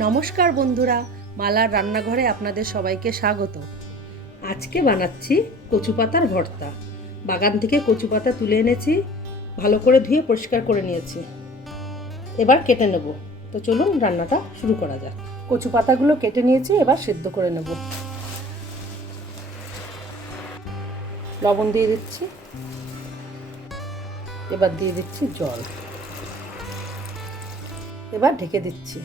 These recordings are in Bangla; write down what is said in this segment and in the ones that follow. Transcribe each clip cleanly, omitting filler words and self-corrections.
নমস্কার বন্ধুরা, মালার রান্নাঘরে আপনাদের সবাইকে স্বাগত। আজকে বানাচ্ছি কচু পাতার ভর্তা। বাগান থেকে কচু পাতা তুলে এনেছি, ভালো করে ধুয়ে পরিষ্কার করে নিয়েছি। এবার কেটে নেব। তো চলুন রান্নাটা শুরু করা যাক। কচু পাতাগুলো কেটে নিয়েছি, এবার সেদ্ধ করে নেব। লবণ দিয়ে দিচ্ছি, এবার দিয়ে দিচ্ছি জল, এবার ঢেকে দিচ্ছি।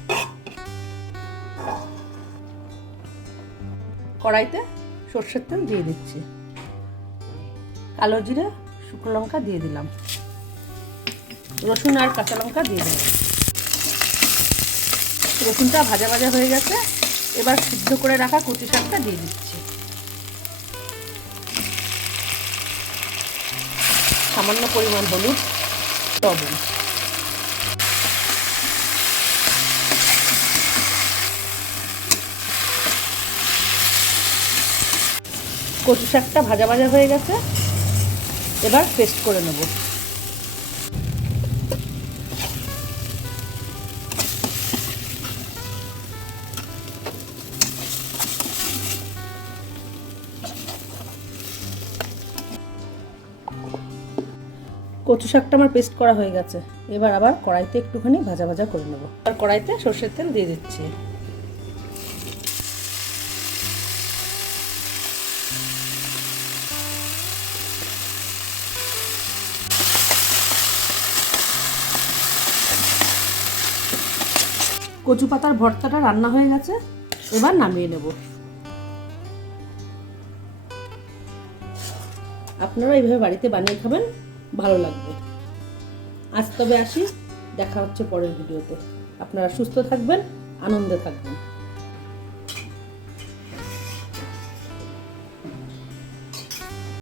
কড়াইতে সর্ষের তেল দিয়ে দিচ্ছি, কালো জিরে, শুকনো লঙ্কা দিয়ে দিলাম, রসুন আর কাঁচা লঙ্কা দিয়ে দিলাম। রসুনটা ভাজা ভাজা হয়ে গেছে, এবার সিদ্ধ করে রাখা কচু শাকটা দিয়ে দিচ্ছি। সামান্য পরিমাণ হলুদ, লবণ। কচু শাকটা ভাজা ভাজা হয়ে গেছে, এবার পেস্ট করে নেব। কচু শাকটা আমার পেস্ট করা হয়ে গেছে, এবার আবার কড়াইতে একটুখানি ভাজা ভাজা করে নেব। আর কড়াইতে সর্ষের তেল দিয়ে দিচ্ছি। কচু পাতার ভর্তাটা রান্না হয়ে গেছে, এবার নামিয়ে নেব। আপনারা এইভাবে বাড়িতে বানিয়ে খাবেন, ভালো লাগবে। আজ তবে আসি, দেখা হচ্ছে পরের ভিডিওতে। আপনারা সুস্থ থাকবেন, আনন্দে থাকবেন।